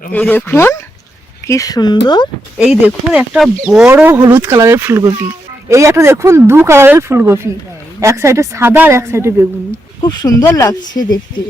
এই দেখুন কি সুন্দর। এই দেখুন একটা বড় হলুদ কালারের ফুলকপি। এই একটা দেখুন দু কালারের ফুলকপি, এক সাইডে সাদা আর এক সাইডে বেগুনি। খুব সুন্দর লাগছে দেখতে।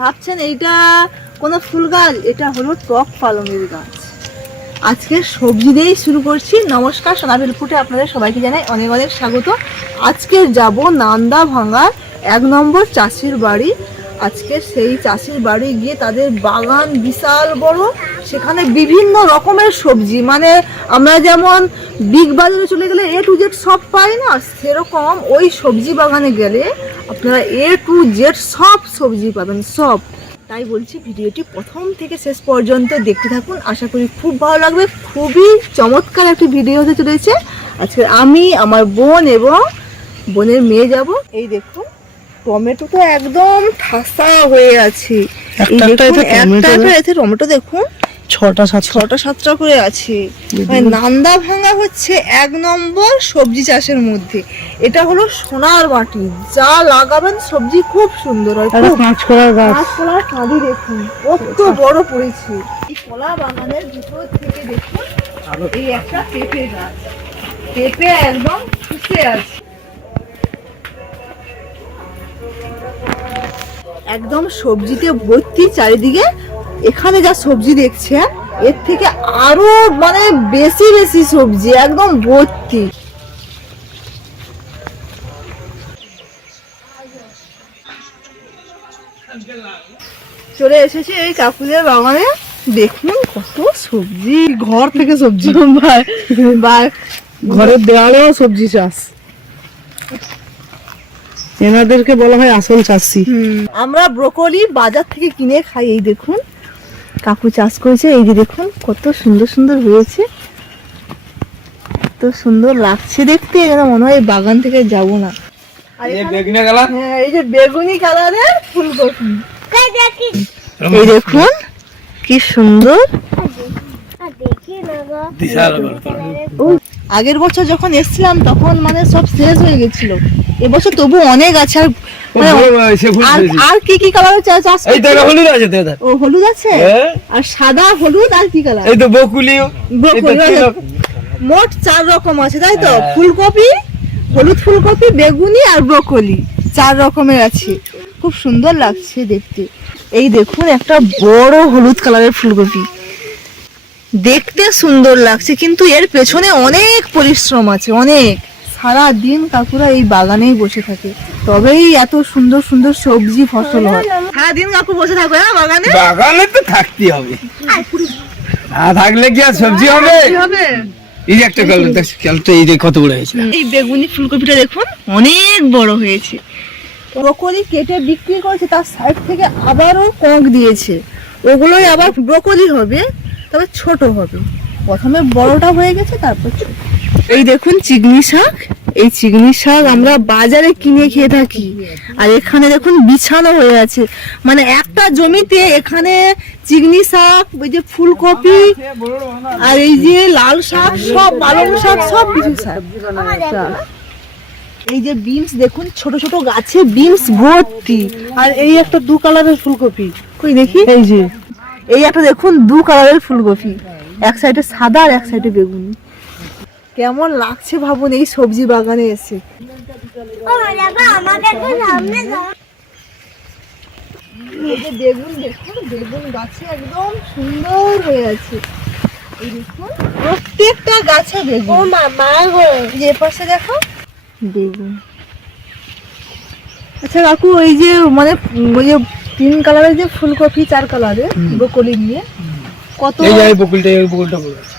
ভাবছেন এইটা কোন ফুল গাছ? এটা হলো টক পালঙের গাছ। আজকে সবজি দিয়েই শুরু করছি। নমস্কার, সোনাভেল ফুটে আপনাদের সবাইকে জানাই অনেক অনেক স্বাগত। আজকে যাব নান্দা ভাঙার 1 নম্বর চাষির বাড়ি। আজকে সেই চাষির বাড়ি গিয়ে তাদের বাগান বিশাল বড়, সেখানে বিভিন্ন রকমের সবজি, মানে আমরা যেমন বিগ বাজারে চলে গেলে A to Z সব পাই না, সেরকম ওই সবজি বাগানে গেলে আপনারা A to Z সব সবজি পাবেন, সব। তাই বলছি ভিডিওটি প্রথম থেকে শেষ পর্যন্ত দেখতে থাকুন, আশা করি খুব ভালো লাগবে। খুবই চমৎকার একটি ভিডিও হতে চলেছে। আজকে আমি, আমার বোন এবং বোনের মেয়ে যাব। এই দেখুন টমেটো তো একদম ঠাসা হয়ে আছে। টমেটো দেখুন 6টা-7টা করে আছে। মানে নান্দা ভাঙা হচ্ছে 1 নম্বর সবজি চাষের মধ্যে। এটা হলো সোনার মাটি, যা লাগাবেন সবজি খুব সুন্দর হয়। কাঁচকলার কাঁদি দেখুন কত বড় পড়েছে। এই কলা বাগানের ভিতর থেকে দেখুন এই একটা পেঁপে গাছ, পেঁপে একদম ফুটে আছে, একদম সবজিতে ভর্তি চারিদিকে। এখানে যা সবজি দেখছেন এর থেকে আরো মানে বেশি বেশি সবজি একদম ভর্তি। চলে এসেছি এই কাকুদের বাগানে। দেখুন কত সবজি, ঘর থেকে সবজি, ঘরের দেওয়ালেও সবজি চাষ। এনাদেরকে বলা হয় আসল চাষি। আমরা ব্রোকলি বাজার থেকে কিনে খাই। এই দেখুন কাকু চাষ করেছে, এই যে দেখুন কত সুন্দর সুন্দর হয়েছে, কত সুন্দর লাগছে দেখতে। যেন মনে হয় বাগান থেকে যাব না। হ্যাঁ, এই যে বেগুনি কালারের ফুলকপি, এই দেখুন কি সুন্দর। আগের বছর যখন এসেছিলাম তখন মানে সব শেষ হয়ে গেছিল, এবছর তবু অনেক আছে। আর কি কি কালারের চাষ? হলুদ আছে, ও হলুদ আছে, আর সাদা হলুদ, আর কি কালার? এই তো বকুলি। মোট 4 রকম আছে তাই তো? ফুলকপি, হলুদ ফুলকপি, বেগুনি আর ব্রোকলি, 4 রকমের আছে। খুব সুন্দর লাগছে দেখতে। এই দেখুন একটা বড় হলুদ কালারের ফুলকপি, দেখতে সুন্দর লাগছে কিন্তু এর পেছনে অনেক পরিশ্রম আছে, অনেক। সারা দিন কাকুরা এই বাগানেই বসে থাকে, তবেই এত সুন্দর সুন্দর সবজি ফসল হয়। সারা দিন কাকু বসে থাকবে না বাগানে? বাগানে তো থাকতে হবে, না থাকলে কি আর সবজি হবে? এই যে একটা কাল তো এই যে কত বড় হয়েছে। এই বেগুনি ফুলকপিটা দেখুন অনেক বড় হয়েছে। ব্রোকলি কেটে বিক্রি করেছে, তার সাইড থেকে আবারও কক দিয়েছে, ওগুলোই আবার ব্রোকলি হবে, তবে ছোট হবে। প্রথমে বড়টা হয়ে গেছে, তারপর ছোট। এই দেখুন চিকনি শাক, এই চিকনি শাক আমরা বাজারে কিনে খেয়ে থাকি, আর এখানে দেখুন বিছানো হয়ে আছে। মানে একটা জমিতে এখানে চিকনি শাক, ওই যে ফুলকপি, আর এই যে লাল শাক, সব পালং শাক, সব কিছু শাক। এই যে বিনস দেখুন, ছোট ছোট গাছে বিনস ভর্তি। আর এই একটা 2 কালারের ফুলকপি, কই দেখি, এই যে এই একটা দেখুন 2 কালারের ফুলকপি, এক সাইডে সাদা আর এক সাইডে বেগুনি। কেমন লাগছে ভাবুন এই সবজি বাগানে এসে। বেগুন দেখুন, বেগুন গাছে একদম সুন্দর হয়ে আছে। এই দেখুন প্রত্যেকটা গাছে বেগুন। যে পাশে দেখো বেগুন। আচ্ছা কাকু, ওই যে মানে ওই যে 3 কালারের যে ফুলকপি, 4 কালারের ব্রোকলি নিয়ে কত? এই বকুলটা বড় আছে।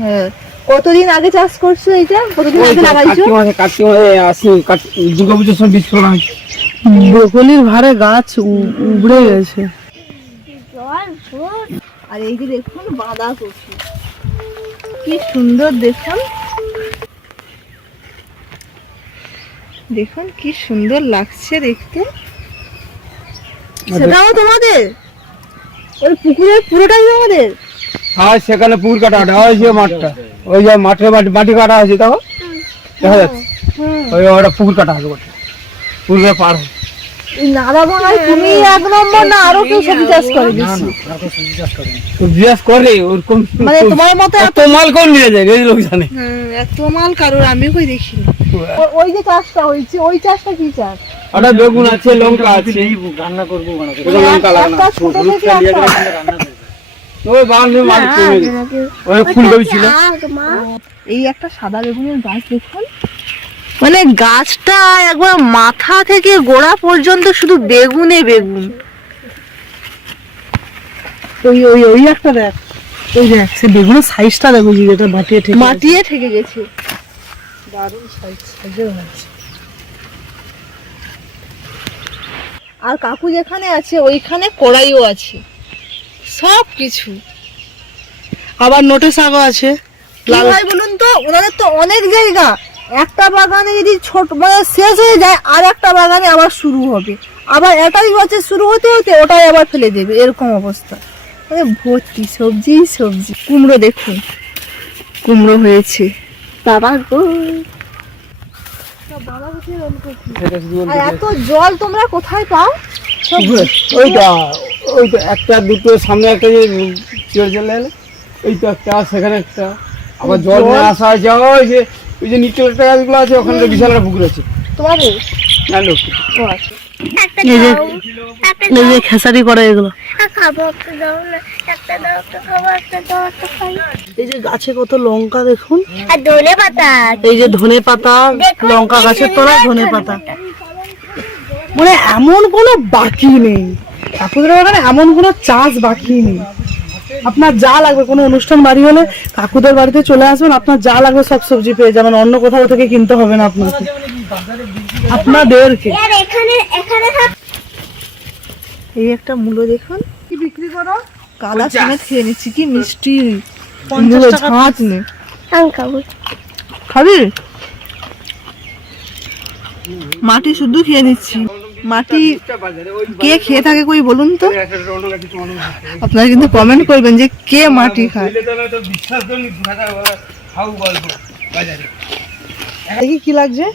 হ্যাঁ, কতদিন আগে চাষ করছো এটা? কতদিন আগে লাগাইছো? দুর্গাপুজোর সময় বীজ ফলানো হয়েছে। ব্রোকলির ভারে গাছ উবড়ে গেছে। আর এই যে দেখুন বাঁধাকপি, কি সুন্দর দেখুন, দেখুন কি সুন্দর লাগছে দেখতে। সেটাও তোমাদের? ওই পুকুরের পুরোটাই তোমাদের? হ্যাঁ, সেখানে পুকুর কাটা হয়েছে, মাঠটা ওই যে মাঠে মাটি কাটা হয়েছে, তাও দেখা যাচ্ছে ওই ওটা পুকুর কাটা হবে। পুরো পার এই নালা ভাঙায় তুমি এক নম্বর না আরো কেউ সবজি চাষ করে বেশি? বিয়াস করে ওরকম মানে তোমার মতো এত মাল কোন নিয়ে যায় এই লোক জানে। এত মাল কারোর আমি কই দেখি ওই যে চাষটা হয়েছে ওই চাষটা কি চাষ? ওটা বেগুন আছে, লঙ্কা আছে, রান্না করবো লঙ্কা লাগানো একটা ছোট থেকে একটা। ওই বাগানে মাল কমে গেছে। ওই ফুলকপি ছিল। এই একটা সাদা বেগুনের গাছ দেখুন, মানে গাছটা একবার মাথা থেকে গোড়া পর্যন্ত শুধু বেগুনে বেগুন। ওই ওই ওই একটা দেখ, ওই দেখ সে বেগুনের সাইজটা দেখো, যেটা মাটিয়ে ঠিক মাটিয়ে থেকে গেছে। দারুণ সাইজের হয়েছে। আর কাকু যেখানে আছে ওইখানে কড়াইও আছে, সব কিছু। আবার নোটে শাকও আছে। কি হয় বলুন তো, ওনাদের তো অনেক জায়গা, একটা বাগানে যদি ছোট মানে শেষ হয়ে যায় আর একটা বাগানে আবার শুরু হবে, আবার এটাই হচ্ছে শুরু হতে হতে ওটাই আবার ফেলে দেবে, এরকম অবস্থা। মানে ভর্তি সবজি সবজি। কুমড়ো দেখুন, কুমড়ো হয়েছে। বাবা গো, আর এত জল তোমরা কোথায় পাও? ওইটা ওইটা একটা দুটো সামনে একটা যে চিড় জল এলে ওই তো একটা, সেখানে একটা। আবার জল নিয়ে আসা আছে ওই যে নিচে একটা গাছগুলো আছে, ওখানে তো বিশাল একটা পুকুর আছে। তোমাদের না লোক ও আছে। এই যে এই যে খেসারি করে এগুলো। এই যে গাছে কত লঙ্কা দেখুন, এই যে ধনে পাতা, লঙ্কা গাছের তলায় ধনে পাতা। মানে এমন কোনো বাকি নেই কাকুদের বাগানে, এমন কোনো চাষ বাকি নেই। আপনার যা লাগবে, কোনো অনুষ্ঠান বাড়ি হলে কাকুদের বাড়িতে চলে আসবেন, আপনার যা লাগবে সব সবজি পেয়ে যাবেন, অন্য কোথাও থেকে কিনতে হবে না আপনাকে, আপনাদেরকে। এই একটা মূলো দেখুন, কি বিক্রি করো? কাদা সমেত খেয়ে নিচ্ছি, কি মিষ্টি। 50 টাকা ঝাঁচ নেই। খাবি? মাটি শুদ্ধ খেয়ে নিচ্ছি। মাটি কে খেয়ে থাকে কই বলুন তো? আপনারা কিন্তু কমেন্ট করবেন যে কে মাটি খায়। দেখি কি লাগছে,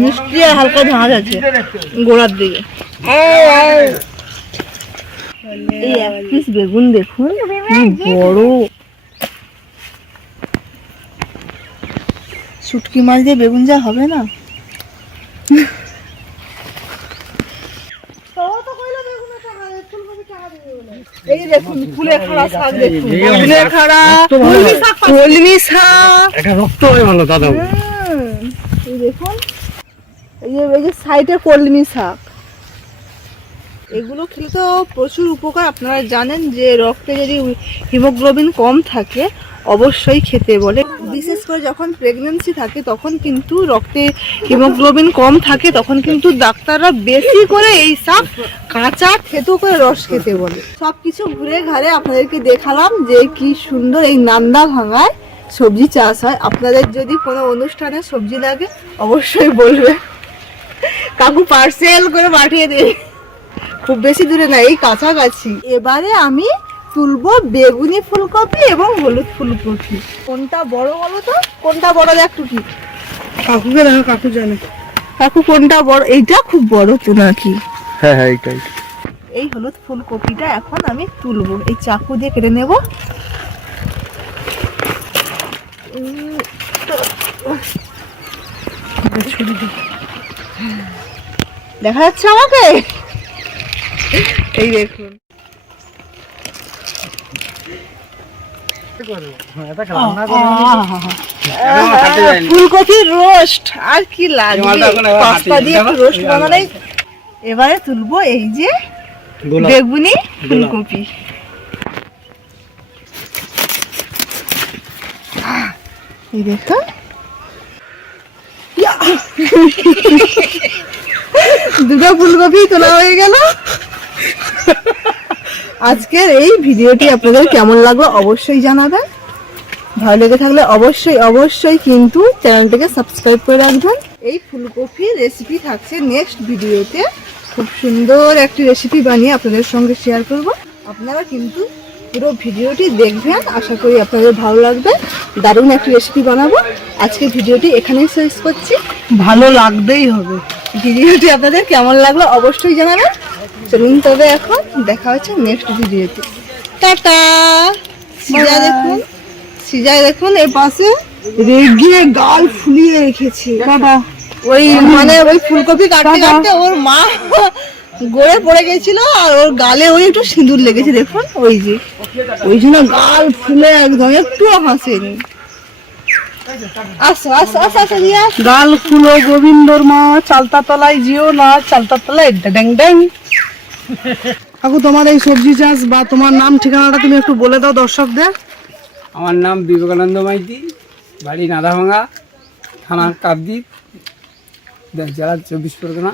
মিষ্টি আর হালকা ঝাঁঝ আছে গোড়ার দিকে। এই এক পিস বেগুন দেখুন, কি বড়। শুটকি মাছ দিয়ে বেগুন যা হবে না। এই দেখুন কুলেখাড়া শাক দেখুন, কুলেখাড়া, কলমি শাক। এটা রক্ত হয়ে ভালো দাদা। এই দেখুন, এই যে সাইডে কলমি শাক, এগুলো খেলে তো প্রচুর উপকার। আপনারা জানেন যে রক্তে যদি হিমোগ্লোবিন কম থাকে অবশ্যই খেতে বলে। বিশেষ করে যখন প্রেগন্যান্সি থাকে তখন কিন্তু রক্তে হিমোগ্লোবিন কম থাকে, তখন কিন্তু ডাক্তাররা বেশি করে এই শাক কাঁচা থেতো করে রস খেতে বলে। সব কিছু ঘুরে ঘাড়ে আপনাদেরকে দেখালাম যে কি সুন্দর এই নান্দা ভাঙায় সবজি চাষ হয়। আপনাদের যদি কোনো অনুষ্ঠানে সবজি লাগে অবশ্যই বলবে, কাকু পার্সেল করে পাঠিয়ে দেবে। খুব বেশি দূরে না, এই কাছাকাছি। এবারে আমি তুলবো বেগুনি ফুলকপি এবং হলুদ ফুলকপি। কোনটা বড় বলো তো? কোনটা বড় দেখ টুকি? কাকুকে দেখো, কাকু জানে। কাকু কোনটা বড়? এইটা খুব বড় তো নাকি? হ্যাঁ হ্যাঁ এইটাই। এই হলুদ ফুলকপিটা এখন আমি তুলবো, এই চাকু দিয়ে কেটে নেব। দেখা যাচ্ছে আমাকে? এই দেখুন, ফুলকপির রোস্ট আর কি লাগবে, পাস্তা দিয়ে রোস্ট বানালেই। এবারে তুলবো এই যে বেগুনি ফুলকপি। এই দেখো, দুটো ফুলকপি তোলা হয়ে গেল। আজকের এই ভিডিওটি আপনাদের কেমন লাগলো অবশ্যই জানাবেন। ভালো লেগে থাকলে অবশ্যই অবশ্যই কিন্তু চ্যানেলটিকে সাবস্ক্রাইব করে রাখবেন। এই ফুলকপির রেসিপি থাকছে নেক্সট ভিডিওতে। খুব সুন্দর একটি রেসিপি বানিয়ে আপনাদের সঙ্গে শেয়ার করব। আপনারা কিন্তু পুরো ভিডিওটি দেখবেন, আশা করি আপনাদের ভালো লাগবে। দারুণ একটি রেসিপি বানাবো। আজকে ভিডিওটি এখানেই শেষ করছি। ভালো লাগতেই হবে। ভিডিওটি আপনাদের কেমন লাগলো অবশ্যই জানাবেন। চলুন তবে এখন দেখা হচ্ছে নেক্সট ভিডিওতে। টাটা। সিজায় দেখুন এর পাশে রেগে গাল ফুলিয়ে রেখেছে। বাবা ওই মানে ওই ফুলকপি কাটতে কাটতে ওর মা গড়ে পড়ে গেছিল আর ওর গালে ওই একটু সিঁদুর লেগেছে দেখুন, ওই জন্য গাল ফুলে একদম একটুও হাসেনি। আসো আসো আসো আসো রিয়া। গাল ফুলো গোবিন্দর মা, চালতা তলায় জিও না, চালতা তলায় ড্যাং ড্যাং। কাকু তোমার এই সবজি চাষ বা তোমার নাম ঠিকানাটা তুমি একটু বলে দাও দর্শকদের। আমার নাম বিবেকানন্দ মাইতি, বাড়ি নাদাভাঙা, থানা কাকদ্বীপ, জেলা 24 পরগনা,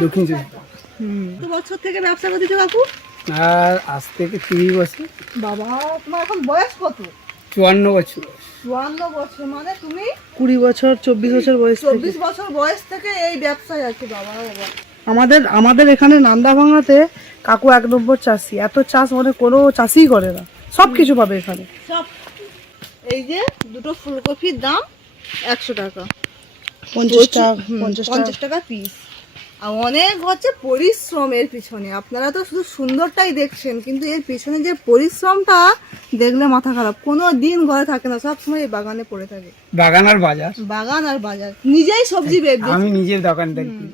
দক্ষিণ চব্বিশ পরগনা। কত বছর থেকে ব্যবসা করতেছো কাকু? আর আজ থেকে 30 বছর। বাবা তোমার এখন বয়স কত? 54 বছর। 54 বছর মানে তুমি 20 বছর 24 বছর বয়স থেকে 24 বছর বয়স থেকে এই ব্যবসায় আছি। বাবা বাবা আমাদের এখানে নান্দাভাঙাতে কাকু 1 নম্বর চাষি। এত চাষ মানে কোনো চাষিই করে না, সব কিছু পাবে এখানে। সব। এই যে দুটো ফুলকপির দাম 100 টাকা, 50 টাকা 50 টাকা পিস। আর অনেক হচ্ছে পরিশ্রমের পিছনে। আপনারা তো শুধু সুন্দরটাই দেখছেন, কিন্তু এর পিছনে যে পরিশ্রমটা দেখলে মাথা খারাপ। কোনো দিন ঘরে থাকে না, সব সময় এই বাগানে পড়ে থাকে। বাগান আর বাজার, বাগান আর বাজার, নিজেই সবজি বেচবে। আমি নিজের দোকান দেখি।